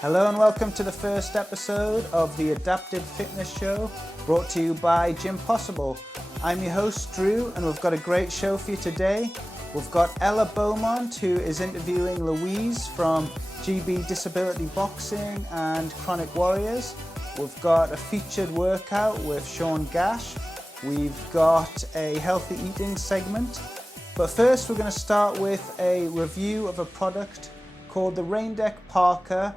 Hello and welcome to the first episode of the Adapted Fitness Show, brought to you by Gym Possible. I'm your host Drew, and we've got a great show for you today. We've got Ella Beaumont, who is interviewing Louise from GB Disability Boxing and Kronik Warriors. We've got a featured workout with Shaun Gash. We've got a healthy eating segment. But first we're going to start with a review of a product called the Raindek Parka,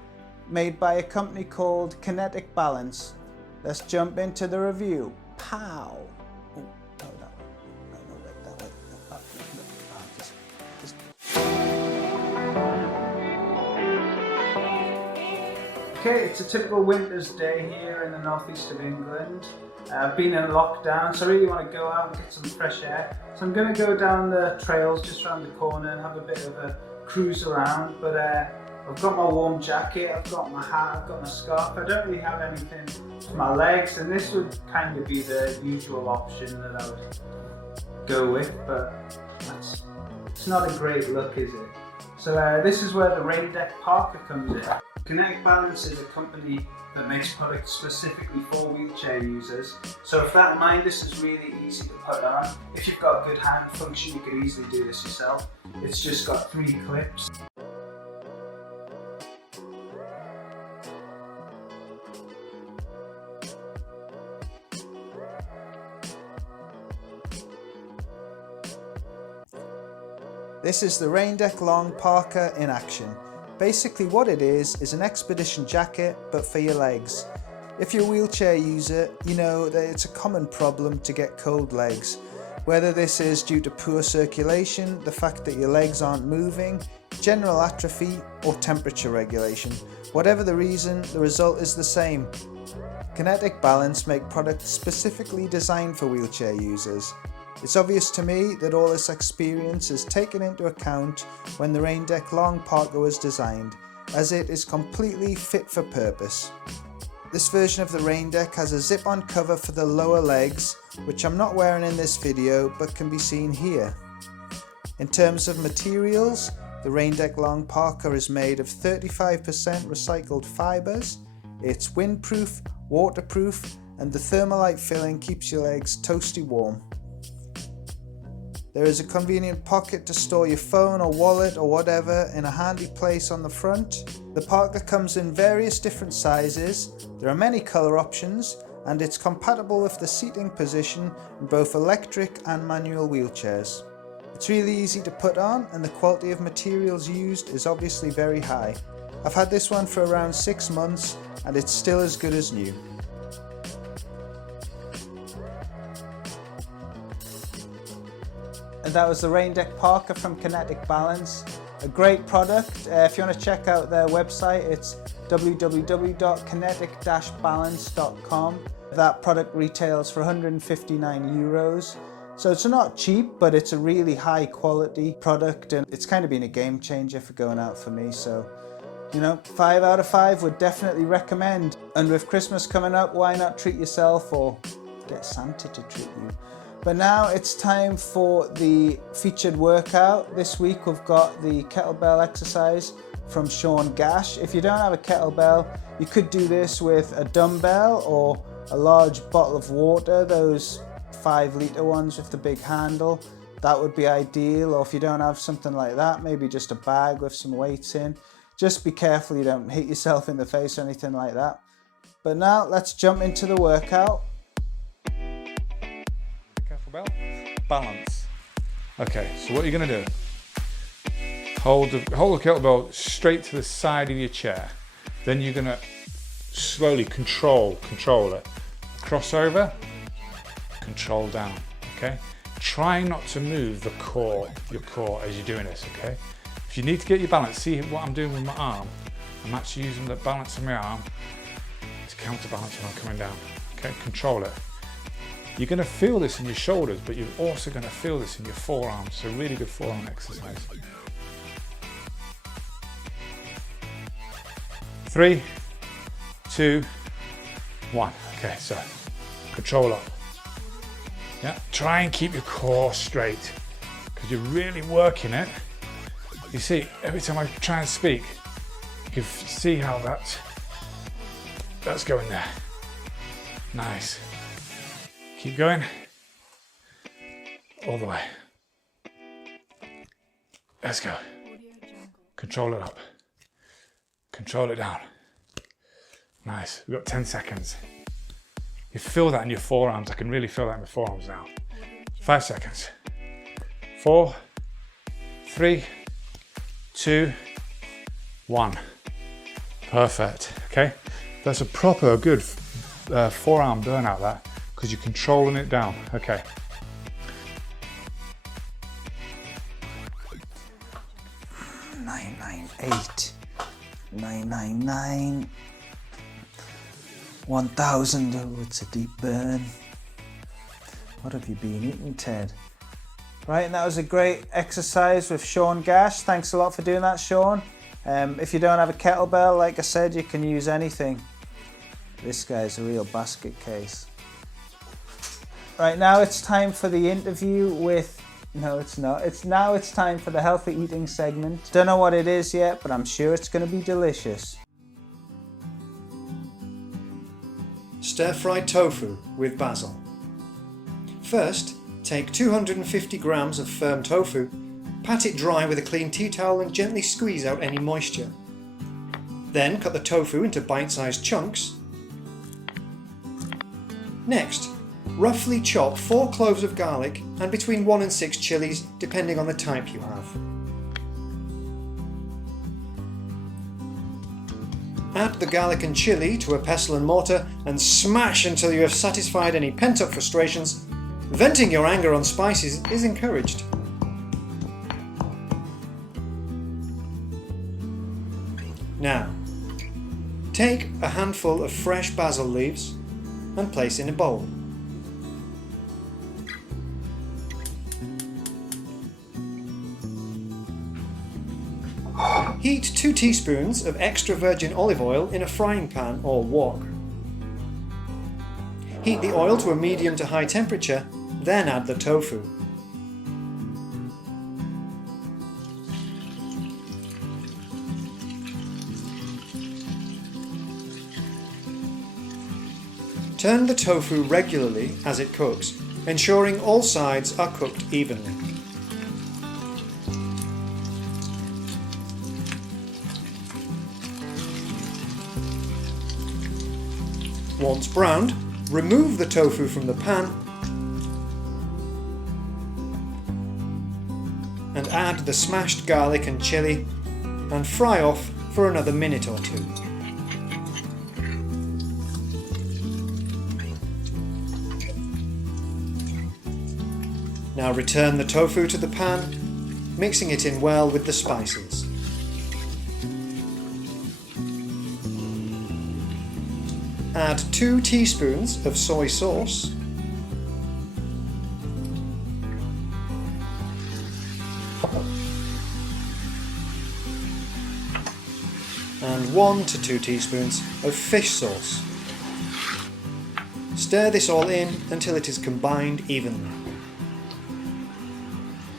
made by a company called Kinetic Balance. Let's jump into the review. Pow! Oh, no, that way. No, wait, that way. No, Okay, it's a typical winter's day here in the northeast of England. I've been in lockdown, so I really want to go out and get some fresh air. So I'm going to go down the trails just around the corner and have a bit of a cruise around. But I've got my warm jacket, I've got my hat, I've got my scarf. I don't really have anything for my legs, and this would kind of be the usual option that I would go with, but it's not a great look, is it? So this is where the Raindek Parka comes in. Kinetic Balance is a company that makes products specifically for wheelchair users. So with that in mind, this is really easy to put on. If you've got good hand function, you can easily do this yourself. It's just got 3 clips. This is the Raindek Long Parka in action. Basically what it is an expedition jacket, but for your legs. If you're a wheelchair user, you know that it's a common problem to get cold legs. Whether this is due to poor circulation, the fact that your legs aren't moving, general atrophy, or temperature regulation. Whatever the reason, the result is the same. Kinetic Balance make products specifically designed for wheelchair users. It's obvious to me that all this experience is taken into account when the Raindek Long Parka was designed, as it is completely fit for purpose. This version of the Raindek has a zip-on cover for the lower legs, which I'm not wearing in this video but can be seen here. In terms of materials, the Raindek Long Parka is made of 35% recycled fibres. It's windproof, waterproof, and the Thermalite filling keeps your legs toasty warm. There is a convenient pocket to store your phone or wallet or whatever in a handy place on the front. The Parka comes in various different sizes, there are many colour options, and it's compatible with the seating position in both electric and manual wheelchairs. It's really easy to put on, and the quality of materials used is obviously very high. I've had this one for around 6 months and it's still as good as new. And that was the Raindek Parka from Kinetic Balance. A great product. If you want to check out their website, it's www.kinetic-balance.com. That product retails for €159. So it's not cheap, but it's a really high quality product, and it's kind of been a game changer for going out for me. So, 5 out of 5 would definitely recommend. And with Christmas coming up, why not treat yourself or get Santa to treat you? But now it's time for the featured workout. This week we've got the kettlebell exercise from Shaun Gash. If you don't have a kettlebell, you could do this with a dumbbell or a large bottle of water, those 5-litre ones with the big handle. That would be ideal. Or if you don't have something like that, maybe just a bag with some weights in. Just be careful you don't hit yourself in the face or anything like that. But now let's jump into the workout. Balance. Okay, so what you're going to do, hold the kettlebell straight to the side of your chair. Then you're going to slowly control it. Cross over, control down, okay? Try not to move your core as you're doing this, okay? If you need to get your balance, see what I'm doing with my arm. I'm actually using the balance of my arm to counterbalance when I'm coming down, okay? Control it. You're going to feel this in your shoulders, but you're also going to feel this in your forearms. So really good forearm exercise. 3, 2, 1. Okay, so control up. Yeah, try and keep your core straight because you're really working it. You see, every time I try and speak, You can see how that's going there. Nice. Keep going. All the way. Let's go. Control it up. Control it down. Nice. We've got 10 seconds. You feel that in your forearms. I can really feel that in my forearms now. 5 seconds. 4, 3, 2, 1. Perfect. Okay. That's a proper good forearm burnout there, because you're controlling it down. Okay. Nine, 8, 999, 1000. Oh, it's a deep burn. What have you been eating, Ted? Right, and that was a great exercise with Shaun Gash. Thanks a lot for doing that, Shaun. If you don't have a kettlebell, like I said, you can use anything. This guy's a real basket case. Right, now it's time for the interview with... No, it's not. It's time for the healthy eating segment. Don't know what it is yet, but I'm sure it's going to be delicious. Stir-fried tofu with basil. First, take 250 grams of firm tofu, pat it dry with a clean tea towel and gently squeeze out any moisture. Then cut the tofu into bite-sized chunks. Next, roughly chop 4 cloves of garlic and between 1 and 6 chilies, depending on the type you have. Add the garlic and chili to a pestle and mortar and smash until you have satisfied any pent-up frustrations. Venting your anger on spices is encouraged. Now, take a handful of fresh basil leaves and place in a bowl. Heat 2 teaspoons of extra virgin olive oil in a frying pan or wok. Heat the oil to a medium to high temperature, then add the tofu. Turn the tofu regularly as it cooks, ensuring all sides are cooked evenly. Once browned, remove the tofu from the pan and add the smashed garlic and chili and fry off for another minute or 2. Now return the tofu to the pan, mixing it in well with the spices. Add 2 teaspoons of soy sauce, and 1 to 2 teaspoons of fish sauce. Stir this all in until it is combined evenly.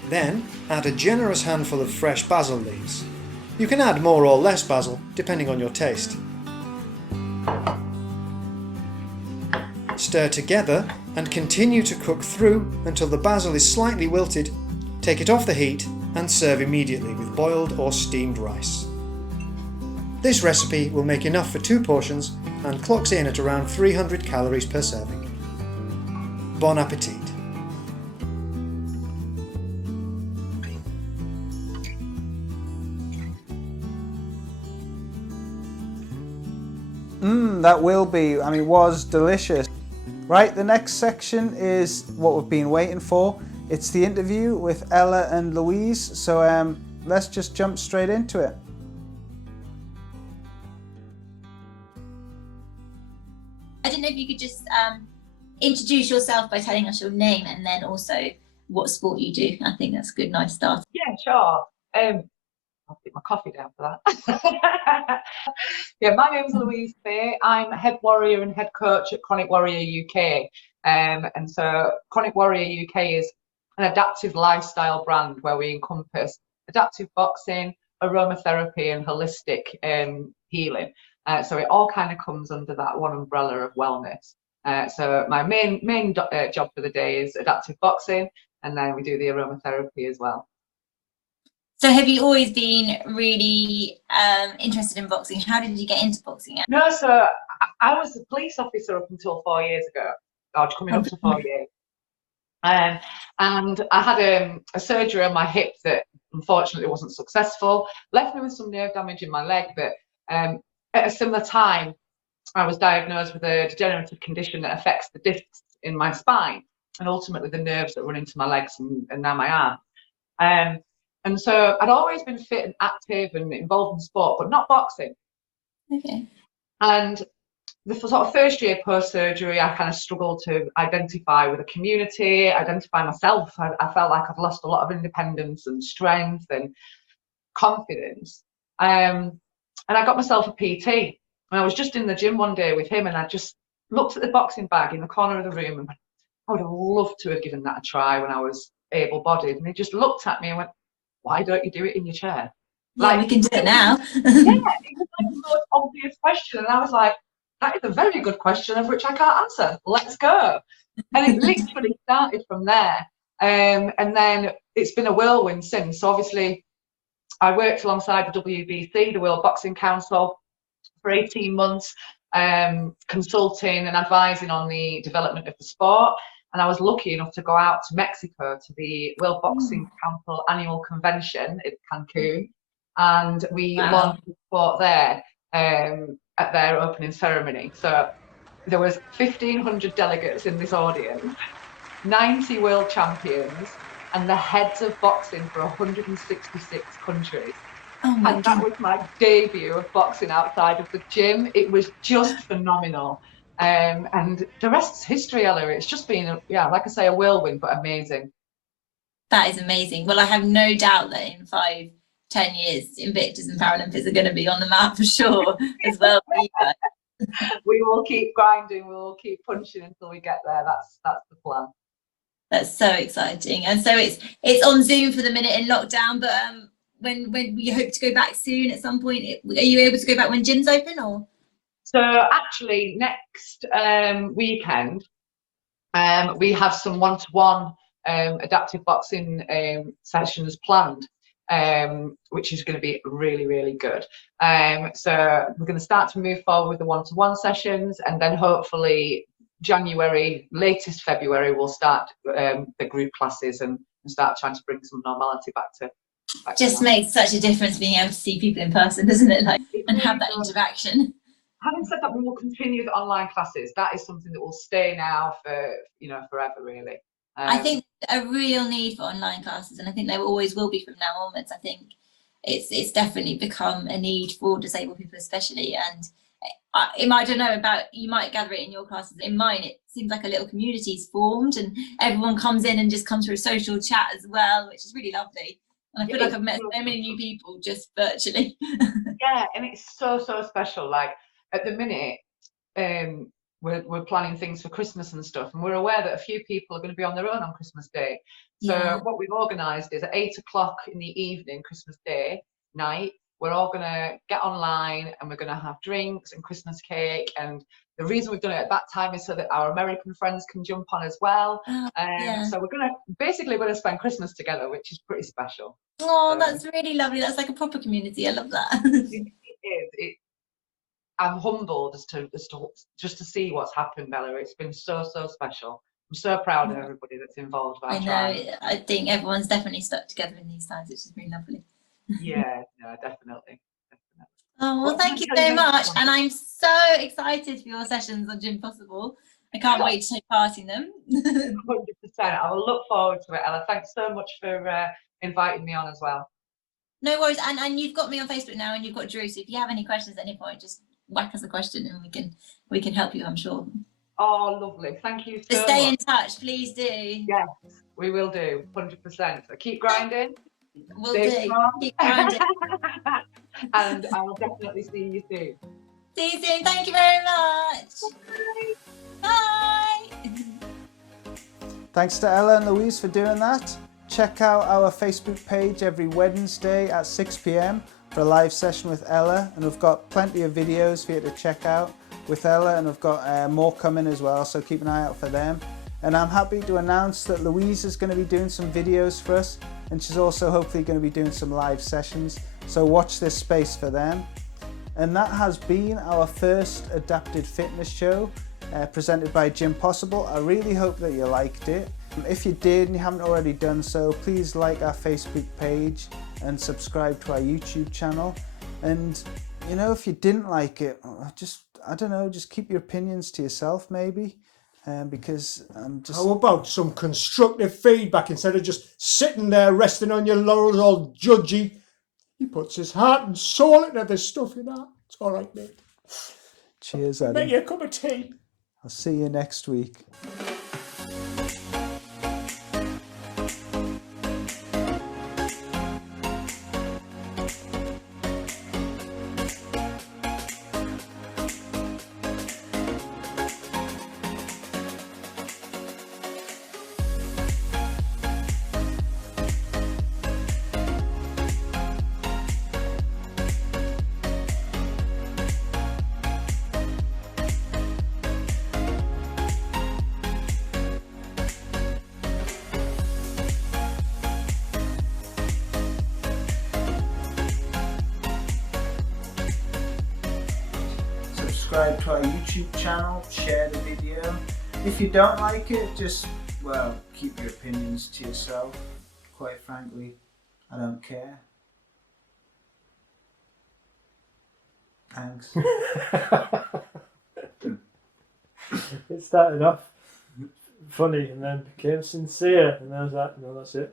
Then add a generous handful of fresh basil leaves. You can add more or less basil depending on your taste. Stir together and continue to cook through until the basil is slightly wilted. Take it off the heat and serve immediately with boiled or steamed rice. This recipe will make enough for 2 portions and clocks in at around 300 calories per serving. Bon appetit! That will be, was delicious. Right, the next section is what we've been waiting for. It's the interview with Ella and Louise, so let's just jump straight into it. I don't know if you could just introduce yourself by telling us your name and then also what sport you do. I think that's a good, nice start. Yeah, sure. I'll put my coffee down for that. Yeah, my name's Luiz Faye. I'm head warrior and head coach at Kronik Warrior UK. And so Kronik Warrior UK is an adaptive lifestyle brand where we encompass adaptive boxing, aromatherapy and holistic healing. So it all kind of comes under that one umbrella of wellness. So my main job for the day is adaptive boxing, and then we do the aromatherapy as well. So have you always been really interested in boxing? How did you get into boxing? No, so I was a police officer up until 4 years ago, or coming up to 4 years. And I had a surgery on my hip that unfortunately wasn't successful, left me with some nerve damage in my leg. But at a similar time, I was diagnosed with a degenerative condition that affects the discs in my spine and ultimately the nerves that run into my legs and now my arm. And so I'd always been fit and active and involved in sport, but not boxing. Okay. And the sort of first year post-surgery, I kind of struggled to identify with a community, identify myself. I felt like I'd lost a lot of independence and strength and confidence. And I got myself a PT. And I was just in the gym one day with him, and I just looked at the boxing bag in the corner of the room and went, I would have loved to have given that a try when I was able-bodied. And he just looked at me and went, why don't you do it in your chair? Yeah, we can do it now. Yeah, it was like the most obvious question. And I was like, that is a very good question of which I can't answer. Let's go. And it literally started from there. And then it's been a whirlwind since. So obviously, I worked alongside the WBC, the World Boxing Council, for 18 months, consulting and advising on the development of the sport. And I was lucky enough to go out to Mexico to the World Boxing Council annual convention in Cancun. And we launched the sport there at their opening ceremony. So there was 1,500 delegates in this audience, 90 world champions, and the heads of boxing for 166 countries. And that was my debut of boxing outside of the gym. It was just phenomenal. And the rest is history, Ella. It's just been, like I say, a whirlwind, but amazing. That is amazing. Well, I have no doubt that in 5-10 years, Invictus and Paralympics are going to be on the map for sure as well. We will keep grinding. We will keep punching until we get there. That's the plan. That's so exciting. And so it's on Zoom for the minute in lockdown, but when you hope to go back soon at some point, are you able to go back when gyms open or? So actually next weekend, we have some one-to-one adaptive boxing sessions planned, which is going to be really, really good. So we're going to start to move forward with the one-to-one sessions, and then hopefully January, latest February, we'll start the group classes and start trying to bring some normality back to just makes such a difference being able to see people in person, doesn't it? Like, and have that interaction. Having said that, we will continue the online classes. That is something that will stay now for forever, really. I think a real need for online classes, and I think there always will be from now onwards. I think it's definitely become a need for disabled people, especially. And I don't know about, you might gather it in your classes. In mine, it seems like a little community's formed, and everyone comes in and just comes through a social chat as well, which is really lovely. And I feel like I've met so many new people just virtually. Yeah, and it's so special. Like at the minute, we're planning things for Christmas and stuff, and we're aware that a few people are going to be on their own on Christmas Day. So what we've organised is at 8 o'clock in the evening, Christmas Day night, we're all going to get online and we're going to have drinks and Christmas cake. And the reason we've done it at that time is so that our American friends can jump on as well. So we're going to spend Christmas together, which is pretty special. Oh, that's really lovely. That's like a proper community. I love that. It is. I'm humbled just to see what's happened, Bella. It's been so special. I'm so proud of everybody that's involved. I know. I think everyone's definitely stuck together in these times, which is really lovely. Yeah, no, definitely. Oh, well, thank you so much. And I'm so excited for your sessions on Gym Possible. I can't wait to take part in them. 100%. I will look forward to it, Ella. Thanks so much for inviting me on as well. No worries. And you've got me on Facebook now, and you've got Drew. So if you have any questions at any point, just whack us a question and we can help you, I'm sure. Oh, lovely. Thank you so much. Stay in touch, please do. Yes, we will do, 100%. So keep grinding. We'll do. Keep grinding. And I will definitely see you soon. See you soon. Thank you very much. Bye. Thanks to Ella and Louise for doing that. check out our Facebook page every Wednesday at 6 p.m. for a live session with Ella, and we've got plenty of videos for you to check out with Ella, and we've got more coming as well, so keep an eye out for them. And I'm happy to announce that Louise is going to be doing some videos for us, and she's also hopefully going to be doing some live sessions, so watch this space for them. And that has been our first adapted fitness show presented by Gym Possible. I really hope that you liked it. If you did and you haven't already done so, please like our Facebook page and subscribe to our YouTube channel. And you know, if you didn't like it, I don't know, just keep your opinions to yourself maybe, because I'm just... How about some constructive feedback instead of just sitting there resting on your laurels all judgy? He puts his heart and soul into this stuff, you know. It's all right, mate. Cheers, Make Adam. you a cup of tea. I'll see you next week. Subscribe to our YouTube channel, share the video. If you don't like it, just, well, keep your opinions to yourself. Quite frankly, I don't care. Thanks. It started off funny and then became sincere, and I was like, no, that's it.